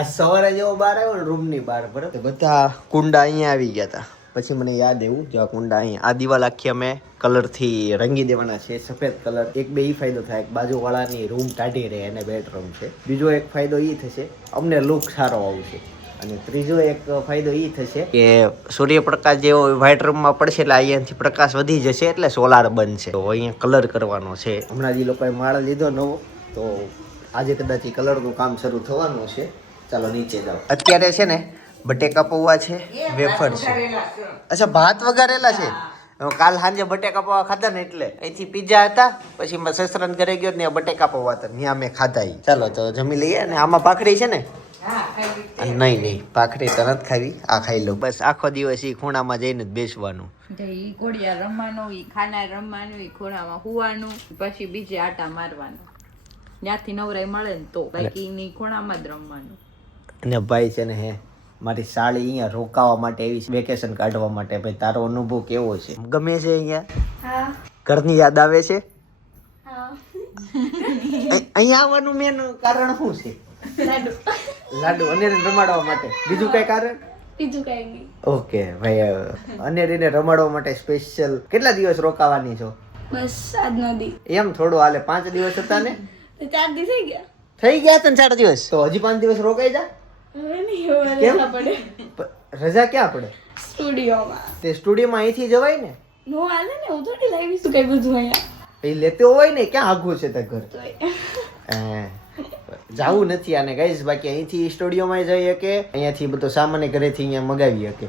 આ સવારે જેવો બહાર આવ્યો રૂમની બહાર બરાબર બધા કુંડા અહીંયા આવી ગયા હતા. પછી મને યાદ આવ્યું જો આ કુંડા અહીંયા આ દિવાલ આખી અમે કલરથી રંગી દેવાના છે. સફેદ કલર એક બે ઈ ફાયદો થાય બાજુવાળાની રૂમ કાઢી રહે અને બેડરૂમ છે. બીજો એક ફાયદો ઈ થશે અમને લુક સારો આવશે. અને ત્રીજો એક ફાયદો ઈ થશે કે સૂર્યપ્રકાશ જેવો વ્હાઇટ રૂમમાં પડશે એટલે અહીંયાથી પ્રકાશ વધી જશે એટલે સોલાર બનશે. તો અહીંયા કલર કરવાનો છે. હમણાં જે લોકોએ માળ લીધો નવો તો આજે કદાચ કલરનું કામ શરૂ થવાનું છે. ચાલો નીચે જાઓ. અત્યારે છે ને બટેકા પૌવા છે, વેફર છે. અચ્છા ભાત વઘારેલા છે. કાલ સાંજે બટેકા પૌવા ખાધા ને એટલે અહીંથી પીઝા હતા પછી મેં સસરાને ઘરે ગયો ને બટેકા પૌવા હતા ત્યાં મેં ખાધા. ચાલો તો જમી લઈએ. ને આમાં ભાખરી છે ને? નહીં ભાખરી તો નથી ખાવી, આ ખાઈ લઉં. બસ આખો દિવસ ઈ ખૂણામાં જઈને જ બેસવાનું. કોડિયા રમવાનું, ઈ ખાના રમવાનું, ઈ ખૂણામાં હુવાનું, પછી બીજે આટા મારવાનું. ત્યાંથી નવરાઈ મળે ને તો બાકી ની ખૂણામાં જ રમવાનું. અને ભાઈ છે ને હે મારી સાળી અહીંયા રોકાવા માટે એવી વેકેશન કાઢવા માટે. ભાઈ તારો અનુભવ કેવો છે? ગમે છે અહીંયા? હા. ઘરની યાદ આવે છે? હા. અહીંયા આવવાનું મેન કારણ શું છે? લાડુ અનેરીને રમાડવા માટે. બીજું કઈ કારણ? બીજું કઈ નહીં. ઓકે ભાઈ અનેરીને રમાડવા માટે સ્પેશિયલ. કેટલા દિવસ રોકાવાની છો? બસ આજનો દી. એમ થોડું હાલે. 5 દિવસ હતા ને? 4 દી થઈ ગયા. થઈ ગયા તને 4 દિવસ? તો હજી 5 દિવસ રોકાઈ જા. હવે નહીં રજા પડે. રજા ક્યાં પડે? સ્ટુડિયોમાં. તે સ્ટુડિયોમાં અહીંથી જવાય ને? નો હાલે ને હું થોડી લાવી છું કઈ બધું અહીંયા. એ લેતો હોય ને ક્યાં આઘું છે તે ઘર? તોય જાવું નથી આને ગાઈસ. બાકી અહીંથી સ્ટુડિયોમાં જઈ શકે, અહીંયાથી બધો સામાન ઘરેથી અહીંયા મગાવી શકે.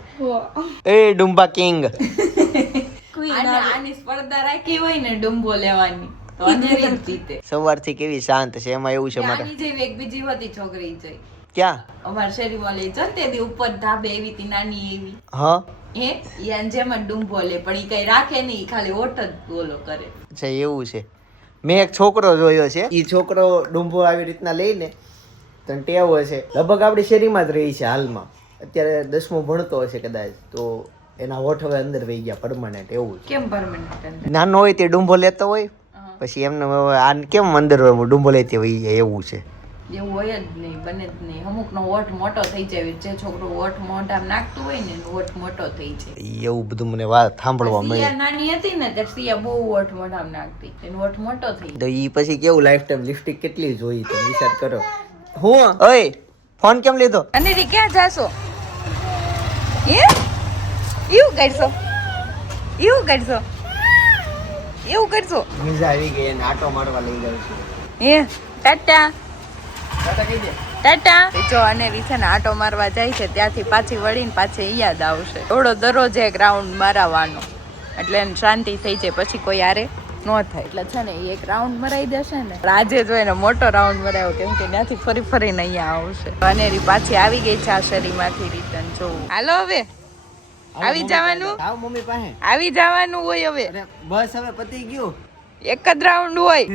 એ ડુંબા કિંગ આની સ્પર્ધા રાખી હોય ને ડુંબો લેવાની તો અનેરી જ જીતે. સવારથી કેવી શાંત છે. એમાં એવું છે મારે આની જેવી એક બીજી હતી છોકરી જઈ ક્યાં અમાર શેરીમાં લઈ જન તે દી ઉપર ધાબે એવી તી નાની એવી હા યાન જેમ જ ડુંબો લે પણ ઈ કઈ રાખે નહીં, ઈ ખાલી ઓટ જ બોલો કરે. અચ્છા એવું છે. મેં એક છોકરો જોયો છે. ઈ છોકરો ડુંબો આવી રીતના લઈને તને ટેવ હશે. લગભગ આપણી શેરીમાં જ રહી છે હાલમાં. અત્યારે 10મું ભણતો હશે કદાચ. તો એના હોઠ હવે અંદર વહી ગયા પરમાનન્ટ. એવું છે. કેમ પરમાનન્ટ? નાનો હોય તે ડુંબો લેતો હોય પછી એમને આ કેમ અંદર ડુંબો લેતી વહી જાય એવું છે. એવું હોય જ નહીં, બને જ નહીં. અમુક નો ઓઠ મોટો થઈ જાય. જે છોકરો ઓઠ મોઢામાં નાખતું હોય ને એનો ઓઠ મોટો થઈ જાય. એવું બધું મને વાત સાંભળવા મળે. સિયા નાની હતી ને ત્યારે સિયા બહુ ઓઠ મોઢામાં નાખતી, એનો ઓઠ મોટો થઈ જાય. તો ઈ પછી કેવું લાઈફ ટાઈમ લિપસ્ટિક કેટલી જોઈ તો વિચાર કરો. હું ઓય ફોન કેમ લીધો? અને રી ક્યાં જાશો? એવું કરશો? એવું કરશો? એવું કરશો? મજા આવી ગઈ અને આટો મારવા લઈ જાવ છું. ટાટા ટાટા કહી દે. ટાટા. જો અને રી છે ને આટો મારવા જાય છે ત્યાંથી પાછી વળીને પાછી યાદ આવશે. થોડો દરરોજ એક રાઉન્ડ મારવાનો એટલે એને શાંતિ થઈ જાય, પછી કોઈ આરે ન થાય. એટલે છે ને એક રાઉન્ડ મરાઈ દેશે ને. આજે જો એને મોટો રાઉન્ડ મરાયો કેમ કે ત્યાંથી ફરી ફરીને અહીંયા આવશે. અને રી પાછી આવી ગઈ છે આ શેરીમાંથી રિટર્ન. જો હાલો હવે આવી જવાનું. આવ મમ્મી પાસે આવી જવાનું હોય હવે. બસ હવે પતી ગયું. એક જ રાઉન્ડ હોય.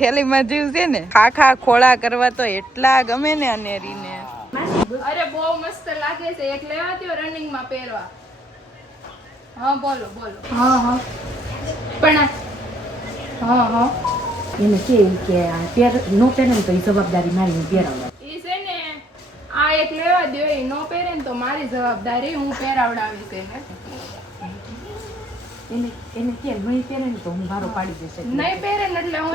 થેલીમાં જીવ છે ને ખાખા ખોળા કરવા તો એટલા ગમે ને અનેરીને. અરે બહુ મસ્ત લાગે છે. એક લેવા દ્યો રનિંગ માં પહેરવા. હા બોલો બોલો. હા પણ હા એને કેવું કે આ પેર નો પહેરે ને તો એ જવાબદારી મારી પહેરાવવા. ઈ છે ને આ એક લેવા દ્યો. એ નો પહેરે ને તો મારી જવાબદારી, હું પહેરાવડાવીશ એને. એને કે નહીં પહેરે ને તો હું મારો પાડી દેશે. નહીં પહેરે ને એટલે હું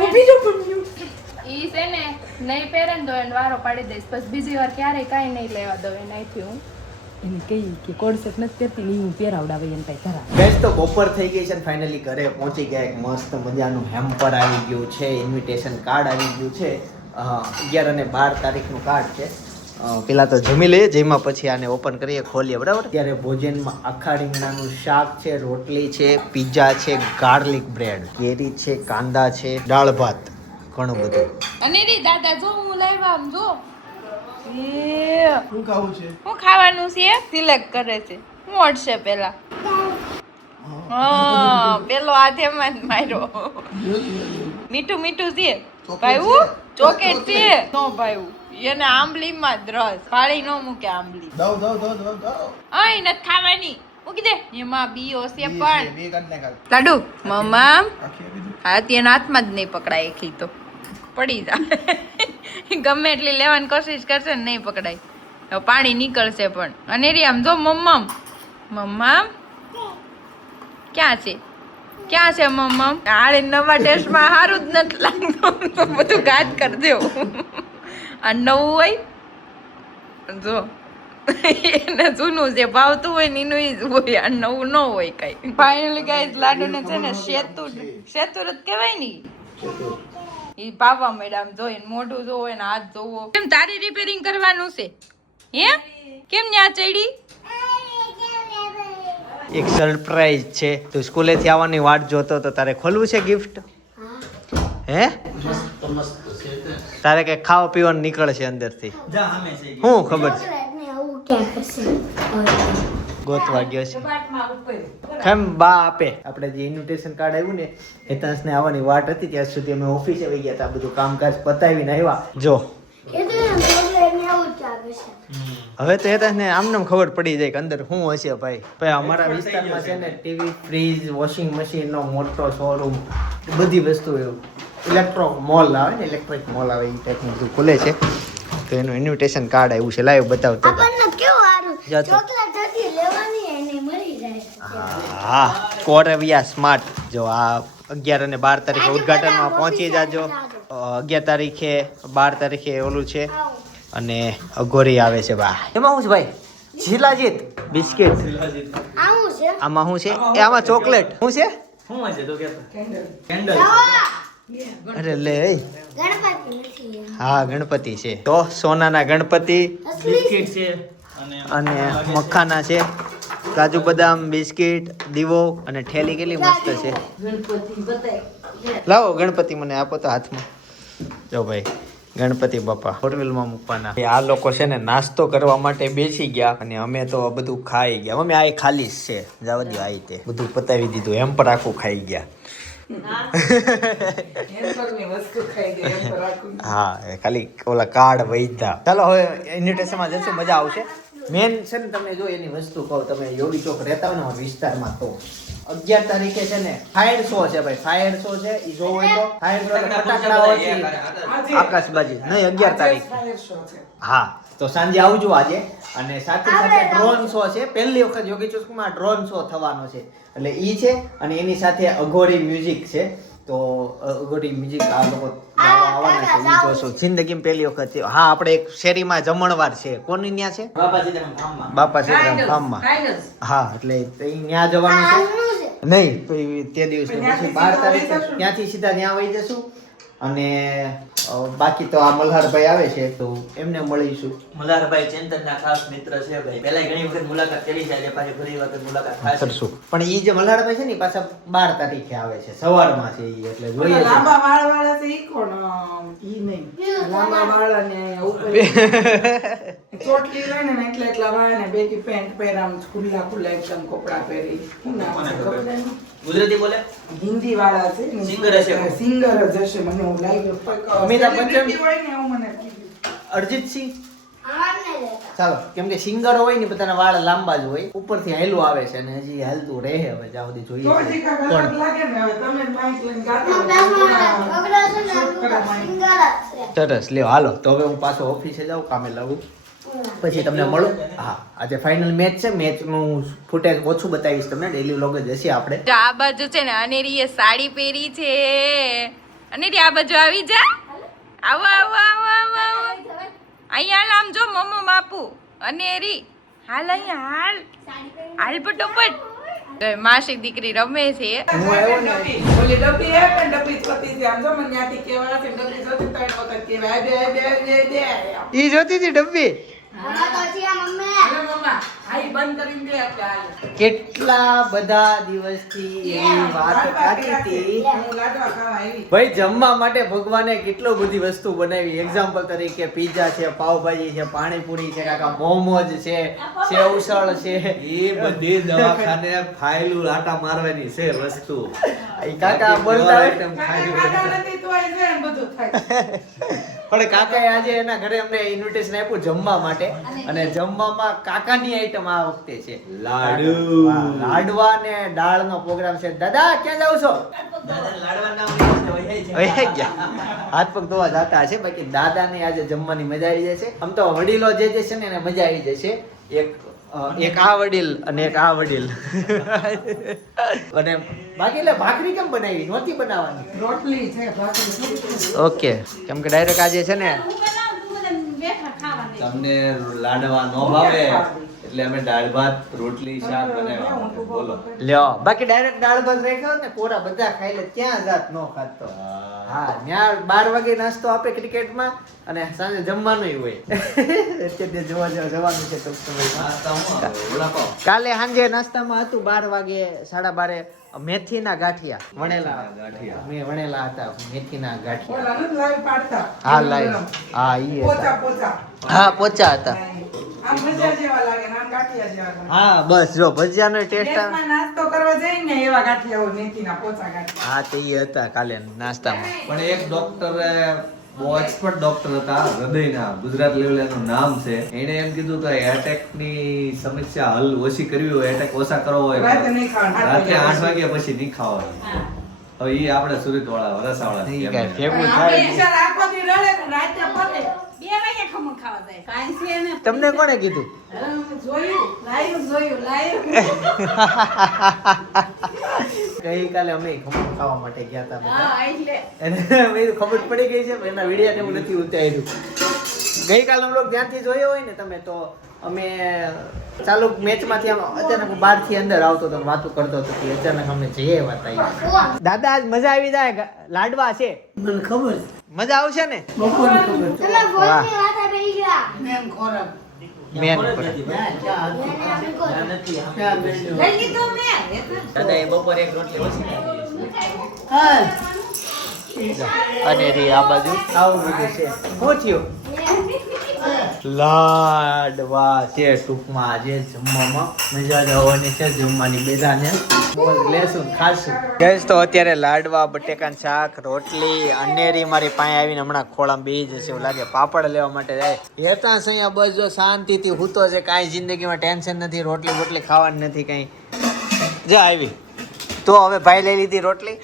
ઈ છે ને નહીં પહેરે ને તો એને વારો પાડી દઈશ. પછી બીજી વાર ક્યારેય કાંઈ નહીં લેવા દઉં એનાથી હું. એને કહી કે કોડસેટ નથી પહેરતી ને હું પહેરાવડાવે એમ કઈ કરા. ગાઈસ તો બપોર થઈ ગઈ છે ને ફાઇનલી ઘરે પહોંચી ગયા. એક મસ્ત મજાનું હેમ્પર આવી ગયું છે, ઇન્વિટેશન કાર્ડ આવી ગયું છે. 11 અને 12 તારીખનું કાર્ડ છે. પેલા તો જમી લઈએ, જેમાં પછી આને ઓપન કરીએ, ખોલીએ બરાબર. ત્યારે ભોજનમાં આખા રીંગણાનું શાક છે, રોટલી છે, પીઝા છે, ગાર્લિક બ્રેડ, કેરી છે, કાંદા છે, દાળ ભાત, ઘણું બધું. અને રી દાદા જો હું લાવ્યા આમ જો. શું ખાવું છે? શું ખાવાનું છે સિલેક્ટ કરે છે. હું અડશે પેલા. હા પેલો આધેમાં જ માર્યો. મીઠું મીઠું છે ભાઈ. ચોકેટ છે નો ભાઈ. એને આંબલીમાં જ રસ. પાળી નો મૂકે આંબલી. આય નથી ખાવાની. મૂકી દે. એમાં બીઓ છે પણ. લાડુ મમ્મા હા તેના હાથમાં જ નહીં પકડાય. એકલી તો પડી જાય. ગમે એટલી લેવાની કોશિશ કરશે ને નહીં પકડાય. હવે પાણી નીકળશે પણ. અને રી આમ જો મમ્મમ મમ્મમ ક્યાં છે મમ્મમ? આડે નવા ટેસ્ટમાં સારું જ નથી લાગતું તો બધું ગાત કરી દેવું. આ નવું હોય જો એને જૂનું જે ભાવતું હોય ને એનું ઈ જ હોય, આ નવું ન હોય કઈ. ફાઇનલી ગાઈસ લાડુને છે ને સેતુર જ કહેવાય ને ઈ પાવા મેડમ જોઈને મોઢું જોવો ને હાથ જોવો. કેમ તારી રિપેરિંગ કરવાનું છે હે? કેમ ન્યા ચડી? એક સરપ્રાઈઝ છે. તું સ્કૂલેથી આવવાની વાટ જોતો તો તારે ખોલવું છે ગિફ્ટ? હે? તારે કઈ ખાવા પીવાનું નીકળશે અંદરથી. હું ખબર છે ગોતવા ગયો છે. કેમ બા આપે આપણે જે ઇન્વિટેશન કાર્ડ આવ્યું ને હેતાંશને આવવાની વાટ હતી ત્યાં સુધી અમે ઓફિસે વહી ગયા હતા. બધું કામકાજ પતાવીને આવ્યા. જો હવે તો હેતાંશને આમને ખબર પડી જાય કે અંદર શું હશે ભાઈ. ભાઈ અમારા વિસ્તારમાં છે ને ટીવી, ફ્રીજ, વોશિંગ મશીનનો મોટો શોરૂમ, બધી વસ્તુ ઇલેક્ટ્રો મોલ આવે ને, ઇલેક્ટ્રિક મોલ આવે એ ટાઈપનું બધું ખુલે છે. તો એનું ઇન્વિટેશન કાર્ડ આવ્યું છે. લાઈવ બતાવતો હા કોરવિયા સ્માર્ટ. જો આ 11 અને 12 તારીખે ઉદઘાટનમાં પહોંચી જાજો. 11 તારીખે 12 તારીખે ઓલું છે અને અઘોરી આવે છે બા. એમાં શું છે ભાઈ? શિલાજીત બિસ્કિટ. આમાં શું છે? એ આમાં ચોકલેટ શું છે? અરે લે હા ગણપતિ છે. તો સોનાના ગણપતિ બિસ્કિટ છે અને મખાના છે, કાજુ બદામ, બિસ્કિટ, દીવો અને ઠેલી કેટલી મસ્ત છે. લાવો ગણપતિ મને આપો તો હાથમાં. જો ભાઈ ગણપતિ બાપા ફોરવ્હીલમાં મૂકવાના. આ લોકો છે ને નાસ્તો કરવા માટે બેસી ગયા અને અમે તો બધું ખાઈ ગયા. મમ્મી આ ખાલી જ છે, જવા દો. આ રીતે બધું પતાવી દીધું. એમ પર આખું ખાઈ ગયા. હા ખાલી ઓલા કાર્ડ વૈધા. ચાલો હવે ઇન્વિટેશનમાં જશું, મજા આવશે. મેન છે ને તમે જો એની વસ્તુ કહો, તમે યોગી ચોક રહેતા હોય ને વિસ્તારમાં તો 11 તારીખે છે ને ફાયર શો છે ભાઈ. ફાયર શો છે ઈ જોવો હોય તો ફાયર શો ફટાકડાઓથી આકાશબાજી નહીં 11 તારીખે. હા તો સાંજે આવજો આજે. અને સાથે સાથે ડ્રોન શો છે. પહેલી વખત યોગી ચોકમાં ડ્રોન શો થવાનો છે એટલે ઈ છે. અને એની સાથે અઘોરી મ્યુઝિક છે. તો અઘોરી મ્યુઝિક આ લોકો આવવાના છે. ઈ જોશું જિંદગીમાં પહેલી વખત છે. હા આપણે એક શેરીમાં જમણવાર છે. કોની ન્યા છે? બાપા સીતારામ ફાર્મમાં. હા એટલે ત્યાં જવાનું છે નહીં તો તે દિવસે પછી 12 તારીખે ત્યાંથી સીધા ત્યાં વહી જશું. અને બાકી તો આ મલ્હારભાઈ આવે છે તો એમને મળીશું. મલ્હારભાઈ ચેતનના ખાસ મિત્ર છે ભાઈ. પહેલા ઘણી વખત મુલાકાત કરી છે, પાછી ફરી વખત મુલાકાત કરશું. પણ ઈ જે મલ્હારભાઈ છે ને પાછા 12 તારીખે આવે છે, સવારમાં છે ઈ. એટલે જોઈએ છે લાંબા વાળ વાળા છે ઈ કોણ? ઈ નહીં લાંબા વાળ અને ઉપર ચોટલી લઈને ને એટલા વાળ ને બેકી પેન્ટ પહેરામ ખુલ્લા એકદમ કપડા પહેરી. શું નામ છે ખબર નહીં? ગુજરાતી બોલે? હિન્દી વાળા છે ને. સિંગર હશે. સિંગર જ હશે મને એવું લાગ્યું. અમિતાભ બચ્ચન હોય ને એવું મને કીધું. અરિજીત સિંહ. ચાલો કેમ કે સિંગર હોય ને પોતાના વાળ લાંબા જ હોય, ઉપરથી હાયલું આવે છે અને હજી હાલતું રહે. હવે જ્યાં સુધી તો જોઈએ હજી કાંઈક અલગ પણ લાગે ને. હવે તમે માઈક લઈને ગાતા સરસ લ્યો હાલો. તો હવે હું પાછો ઓફિસે જાઉં, કામે લાવું, પછી તમને મળું. હા આજે ફાઇનલ મેચ છે. મેચનું ફૂટેજ ઓછું બતાવીશ તમને. ડેલી વ્લોગ જ હશે આપણે. જો આ બાજુ છે ને અનેરીએ સાડી પહેરી છે. અનેરી આ બાજુ આવી જા. આવો આવો આવો આવો આવો. અહીંયા આમ જો મમ્મો બાપુ અનેરી હાલ અહીંયા હાલ હાલ ફટોફટ. માસી દીકરી રમે છે. હું આવ્યો ને ઓલી ડબ્બી હે પણ ડબ્બી છોટી છે. આમ જો મને ત્યાંથી કેવા છે ડબ્બી છોટી 3 વખત કેવા બે ઈ જોતી હતી ડબ્બી. અરે મમ્મા આઈ બંધ કરીને દે આપણે હાલ. કેટલા બધા દિવસથી એવી વાત થતી હતી હું લાડવા ખાવા આવી. ભાઈ જમવા માટે ભગવાને કેટલો બધી વસ્તુ બનાવી. એક્ઝામ્પલ તરીકે પીઝા છે, પાવભાજી છે, પાણીપુરી છે, કાકા મોમોજ છે, સેવસળ છે. એ બધી દવાખાને ફાઇલું આટા મારવાની છે વસ્તુ. કાકા બોલતા હોય કાકા નથી તો આઈ જાય ને બધું થાય. પણ કાકાએ આજે એના ઘરે અમને ઇન્વિટેશન આપ્યું જમવા માટે અને જમવામાં કાકાની આઈટમ આ વખતે છે લાડુ. હા, લાડવા ને દાળનો પ્રોગ્રામ છે. દાદા ક્યાં જાવ છો? વહી ગયા. હાથ પગ ધોવા જાતા હશે. બાકી દાદાને આજે જમવાની મજા આવી જશે. આમ તો વડીલો જે છે ને એને મજા આવી જશે. એક આ વડીલ અને એક આ વડીલ અને બાકી એટલે ભાખરી કેમ બનાવી? નહોતી બનાવવાની. રોટલી છે ભાખરી. ઓકે, કેમ કે ડાયરેક્ટ આજે છે ને તમને લાડવા નો ભાવે એટલે અમે દાળ ભાત રોટલી શાક બનાવ્યા. બોલો. લ્યો, બાકી ડાયરેક્ટ દાળ ભાત રાખ્યો ને કોરા બધા ખાઈ લે. ક્યાં જાત નો ખાતો. હા, ત્યાં 12 વાગે નાસ્તો આપે ક્રિકેટમાં અને સાંજે જમવાનું હોય. અત્યારે જોવા જવાનું છે ટૂંક સમયમાં. વડાપાવ. કાલે સાંજે નાસ્તામાં હતું 12 વાગે 12:30 મેથીના ગાંઠિયા વણેલા. મેં વણેલા હતા મેથીના ગાંઠિયા. ઓલા નથી લાવી પાડતા. હા લાઈ. હા ઈ પોચા હતા. પોચા. હા પોચા હતા. આમ ભજીયા જેવા લાગે ને આમ ગાંઠિયા જેવા લાગે. હા બસ જો ભજીયાનો ટેસ્ટ દેશમાં નાસ્તો કરવા જઈએ ને એવા ગાંઠિયા હોય મેથીના પોચા ગાંઠિયા. હા તે ઈ હતા કાલે નાસ્તામાં. પણ એક ડોક્ટર બહુ એક્સપર્ટ ડોક્ટર હતા હૃદયના, ગુજરાત લેવલે એનું નામ છે. એને એમ કીધું કે એટેક ની સમસ્યા હલ ઓછી કરવી હોય, એટેક ઓછા કરવો હોય રાતે નહીં ખાવાનું. રાત્રે 8 વાગ્યા પછી નહીં ખાવાનું. હવે ઈ આપણે સુરત વાળા વરસાવાળા ઈ છીએ. કાંઈ ભેગું આપણે થાય. ઈશાર આખો દી રડે ને રાતે પતે. તમને કોણે કીધું? જોયું લાયું. ગઈકાલે અમે ખમણ ખાવા માટે ગયા હતા બધા. અને મેં કીધું ખબર પડી ગઈ છે પણ એના વિડીયો ને હું નથી ઉતાર્યું. ગઈકાલે અમે લોકો ધ્યાનથી જોયો હોય ને તમે તો અમે ચાલુ મેચમાંથી આમ અચાનક બહારથી અંદર આવતો હતો વાતો કરતો હતો કે અચાનક અમે જઈએ વાત આવી. દાદા આજ મજા આવી જાય. લાડવા છે મને ખબર મજા આવશે ને? બપોરની ખબર વાહ મેન ખોરાક. મેન દાદા એ બપોરે એક રોટલી ઓછી ખાધી. અને રી આ બાજુ આવું બધું છે. શું થયું? લાડવા છે ટૂંકમાં આજે જમવામાં મજા જ આવવાની છે જમવાની બધાને મોજ લેશું ખાશું. ગેસ તો અત્યારે લાડવા બટેકાનું શાક રોટલી અનેરી મારી પાસે આવીને હમણાં ખોળામાં બેસી જશે એવું લાગે. પાપડ લેવા માટે જાય હેતા અહીંયા બસ જો શાંતિથી હૂતો છે. કાંઈ જિંદગીમાં ટેન્શન નથી. રોટલી બોટલી ખાવાની નથી કાંઈ. જા આવી તો હવે ભાઈ લઈ લીધી રોટલી.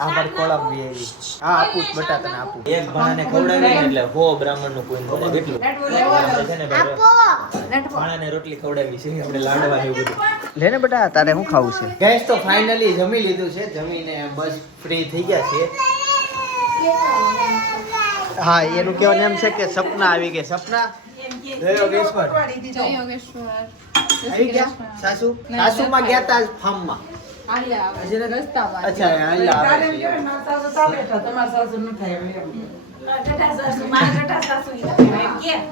આ મારી ખોળામાં બી આવી. હા આપું જ બટા તને આપું. એક ભાણાને ખવડાવી ને એટલે 100 બ્રાહ્મણનું કોઈ મળે. કેટલું છે ને ભાઈ? ભાણાને રોટલી ખવડાવી છે આપણે લાડવા એવું બધું. લે ને બેટા તારે શું ખાવું છે? ગેસ તો ફાઇનલી જમી લીધું છે. જમીને બસ ફ્રી થઈ ગયા છે. હા એનું કહેવાનું એમ છે કે સપના આવી ગયા. સપના જય યોગેશ્વર જય યોગેશ્વર. આવી ગયા. સાસુ સાસુમાં ગયા તા ફાર્મમાં. હાલ્યા આવે રસ્તામાં. અચ્છા હાલ્યા તારે આવે એમ છે. કહેવાય, મારા સાસુ ચાલે છે, તમારા સાસુ ન થાય એમ.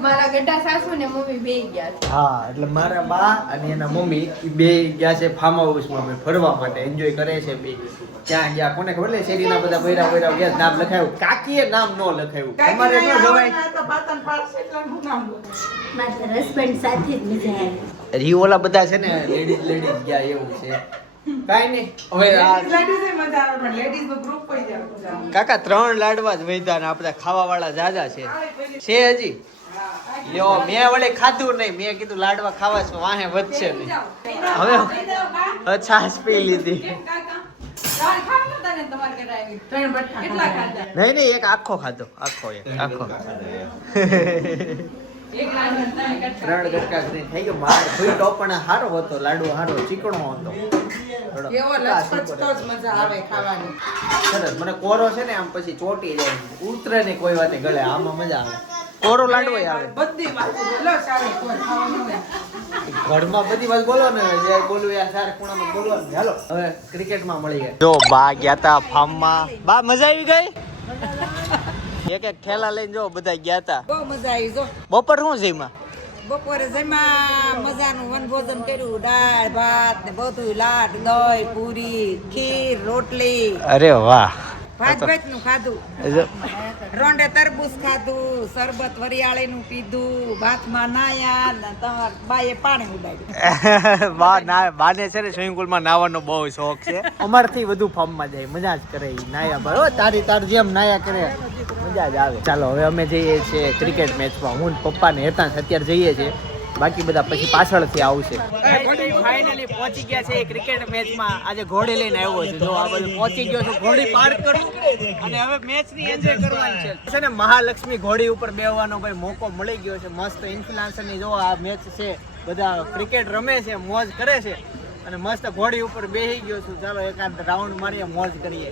મારા ગઢા સાસુ ને મમ્મી બે ગયા છે. હા એટલે મારા બા અને એના મમ્મી ઈ બે ગયા છે ફાર્મ હાઉસમાં બે ફરવા માટે. એન્જોય કરે છે બે. ત્યાં ગયા કોને ખબર લે શેરીના બધા બૈરા ગયા નામ લખાયું. કાકીએ નામ ન લખાયું. તમારે ન જવાય. રી ઓલા બધા છે ને લેડીઝ ગયા એવું છે. કાઈ નહીં હવે આ કાકા 3 લાડવા જ વૈધા ને આપણે ખાવા વાળા જાજા છે હજી. લ્યો મેં વળે ખાધું નહીં. મેં કીધું લાડવા ખાવા છે વાહે વધશે નહીં. હવે છાશ પી લીધી. નહીં નહીં એક આખો ખાધો. આખો 3 ગટકા થઈ ગયો. મારો કોઈ ટોપણ હારો હતો. લાડવો હારો ચીકણો હતો. સરસ. મને કોરો છે ને આમ પછી ચોટી જાય ઉતરે ને કોઈ વાતે ગળે. આમાં મજા આવે. કોરો લાડવો આવે. ઘરમાં બધી વાત બોલો ને જે બોલું યાર સાર ખૂણામાં બોલવાનું. હાલો હવે ક્રિકેટમાં મળી ગયા. જો બા ગયા તા ફાર્મમાં. બા મજા આવી ગઈ. એક એક ઠેલા લઈને જો બધા ગયા તા. બહુ મજા આવી જો. બપોર શું છે એમાં? બપોરે જમ્યા મજાનું વનભોજન કર્યું. દાળ ભાત ને બધું લાડ દહીં પૂરી ખીર રોટલી. અરે વાહ. ભાત નું ખાધું, રોંડે તરબૂચ ખાધું, શરબત વરિયાળીનું પીધું, ભાતમાં નાયા ને તમાર બાએ પાણી ઉડાડ્યું. બાને છે ને સ્વિમિંગ પુલમાં નાવાનો બહુ શોખ છે. અમારથી વધુ ફોર્મમાં જાય, મજા જ કરે ઈ નાયા પર. ઓ તાર જેમ નાયા કરે મજા જ આવે. ચાલો હવે અમે જઈએ છીએ ક્રિકેટ મેચમાં. હું પપ્પા ને હેતા અત્યારે જઈએ છીએ, બાકી બધા પછી પાછળથી આવશે. ફાઇનલી પહોંચી ગયા છે ક્રિકેટ મેચમાં. આજે ઘોડી લઈને આવ્યો છું. જો આ બધું પહોંચી ગયો છું, ઘોડી પાર્ક કરું અને હવે મેચ ની એન્જોય કરવાની છે ને. મહાલક્ષ્મી ઘોડી ઉપર બેહવાનો ભાઈ મોકો મળી ગયો છે. મસ્ત ઇન્ફ્લુએન્સર ની જો આ મેચ છે, બધા ક્રિકેટ રમે છે, મોજ કરે છે અને મસ્ત ઘોડી ઉપર બેહી ગયો છું. ચાલો એકાદ રાઉન્ડ મારીએ, મોજ કરીએ.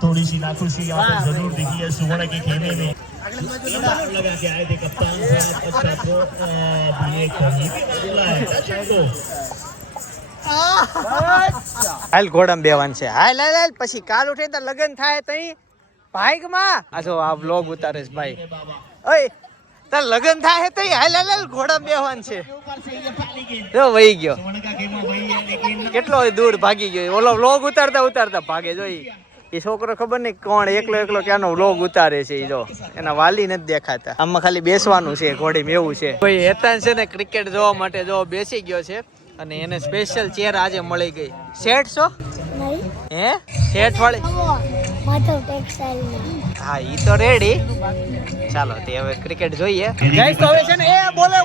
थोड़ी सी नाखुशी यहाँ पे जरूर दिखी है सुवर्ण के खेमे में लगा के आए थे कप्तान साहब. अच्छा तो ये बदला है હાલ ઘોડામાં બેવાન છે. હાલ હાલ હાલ પછી કાલ ઉઠે તો લગન થાય તઈ ભાઈકમાં. આ જો આ વ્લોગ ઉતારે છે ભાઈ. ઓય તાર લગન થાય તઈ હાલ હાલ હાલ ઘોડામાં બેવાન છે. જો વહી ગયો, કેટલો દૂર ભાગી ગયો. ઓલો વ્લોગ ઉતારતા ઉતારતા ભાગે. જો એ છોકરો ખબર નહીં કોણ એકલો ક્યાંનો વ્લોગ ઉતારે છે. જો એના વાલી નથી દેખાતા. આમાં ખાલી બેસવાનું છે ઘોડીમાં, એવું છે. ભાઈ હેતાન છે ને ક્રિકેટ જોવા માટે જો બેસી ગયો છે અને એને સ્પેશિયલ ચેર આજે મળી ગઈ. શેઠ છો? હે શેઠ વાળી? હા ઈ તો રેડી. ચાલો તે હવે ક્રિકેટ જોઈએ. ગાઈસ તો હવે છે ને એ બોલે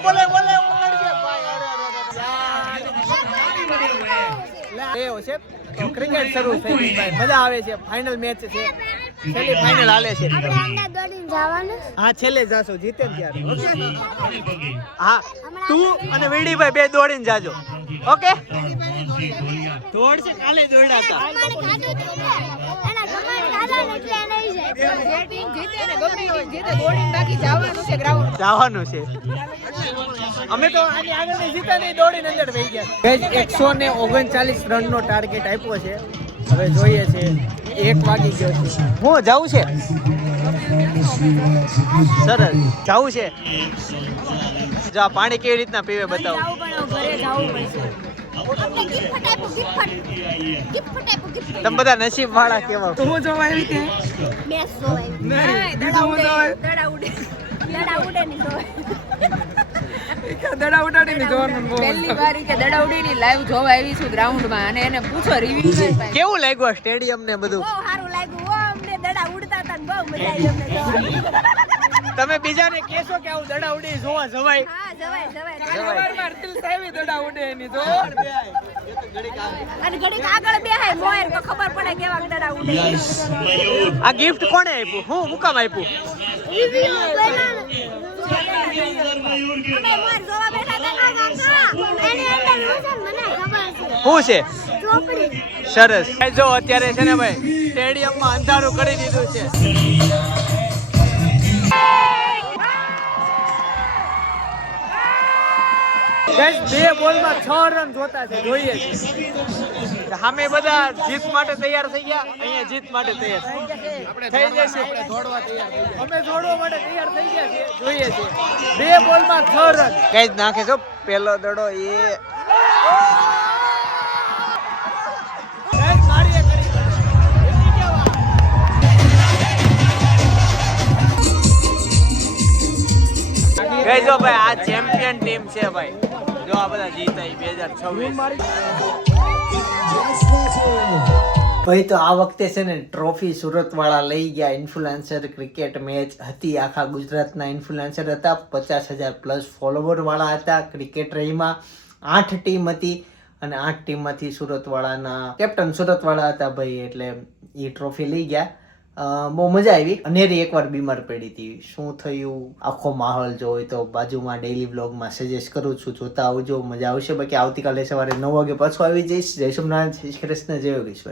એવો છે તો ક્રિકેટ શરૂ થઈ ગઈ ભાઈ. મજા આવે છે. ફાઇનલ મેચ છે, છેલ્લી ફાઇનલ હાલે છે. હા છેલ્લે જાશો જીતે ને ત્યારે. હા તું અને વીડીભાઈ બે દોડીને જાજો. ઓકે દોડશે, કાલે દોડ્યા હતા. જવાનું છે. અમે તો આની આગળ જીતા નહીં, દોડીને અંદર વહી ગયા. 139 રનનો ટાર્ગેટ આપ્યો છે. હવે જોઈએ છે, 1 વાગી ગયો છે. હું જાઉં છે સરસ જાવું છે. જા પાણી કેવી રીતના પીવે બતાવો. તમે બધા નસીબ વાળા કેવા. હું જોવા આવી કે દડા ઉડાડીને જોવાનું બહુ પહેલી વાર કે દડા ઉડીની લાઈવ જોવા આવી છું ગ્રાઉન્ડમાં અને એને પૂછો રિવ્યુ કેવું લાગ્યું સ્ટેડિયમ ને બધું? બહુ સારું લાગ્યું. ઓ અમને દડા ઉડતા હતા ને બહુ મજા આવી અમને જોવાની. તમે બીજાને કહેશો કે આવું દડા ઉડી જોવા જવાય? હા જવાય સવારમાં રીલ્સ આવી દડા ઉડે એની જો. અને ઘડીક આગળ બેહાય મોયર તો ખબર પડે કેવા દડા ઉડે. આ ગિફ્ટ કોણે આપ્યું? હું મુકામ આપ્યું? અમે મોયર જોવા બેઠા હતા એની અંદર મને ખબર છે. શું છે? ચોપડી. સરસ. જો અત્યારે છે ને ભાઈ સ્ટેડિયમમાં અંધારું કરી દીધું છે. ગાઈસ 2 બોલમાં 6 રન જોતા છે. જોઈએ છે સામે બધા જીત માટે તૈયાર થઈ ગયા, અહીંયા જીત માટે તૈયાર થઈ જશે. અમે દોડવા માટે તૈયાર થઈ ગયા છે. જોઈએ છે 2 બોલમાં 6 રન. ગાઈસ નાખે છો પહેલો દડો એ ગાઈસ જો ભાઈ આ ચેમ્પિયન ટીમ છે ભાઈ. જો આ બધા જીતાઈ 2026. ભાઈ તો આ વખતે છે ને ટ્રોફી સુરત વાળા લઈ ગયા. ઇન્ફ્લુએન્સર ક્રિકેટ મેચ હતી, આખા ગુજરાતના ઇન્ફ્લુએન્સર હતા. 50,000+ ફોલોવર વાળા હતા. ક્રિકેટ રહીમાં 8 ટીમ હતી અને 8 ટીમમાંથી સુરત વાળાના કેપ્ટન સુરત વાળા હતા ભાઈ. એટલે એ ટ્રોફી લઈ ગયા. બહુ મજા આવી. અનેરી એકવાર બીમાર પડી હતી. શું થયું આખો માહોલ જોઈ તો બાજુમાં ડેઈલી બ્લોગમાં સજેસ્ટ કરું છું, જોતા આવજો, મજા આવશે. બાકી આવતીકાલે સવારે 9 વાગે પાછો આવી જઈશ. જય સોમનાથ, જય શ્રી કૃષ્ણ, જય યોગેશ્વર.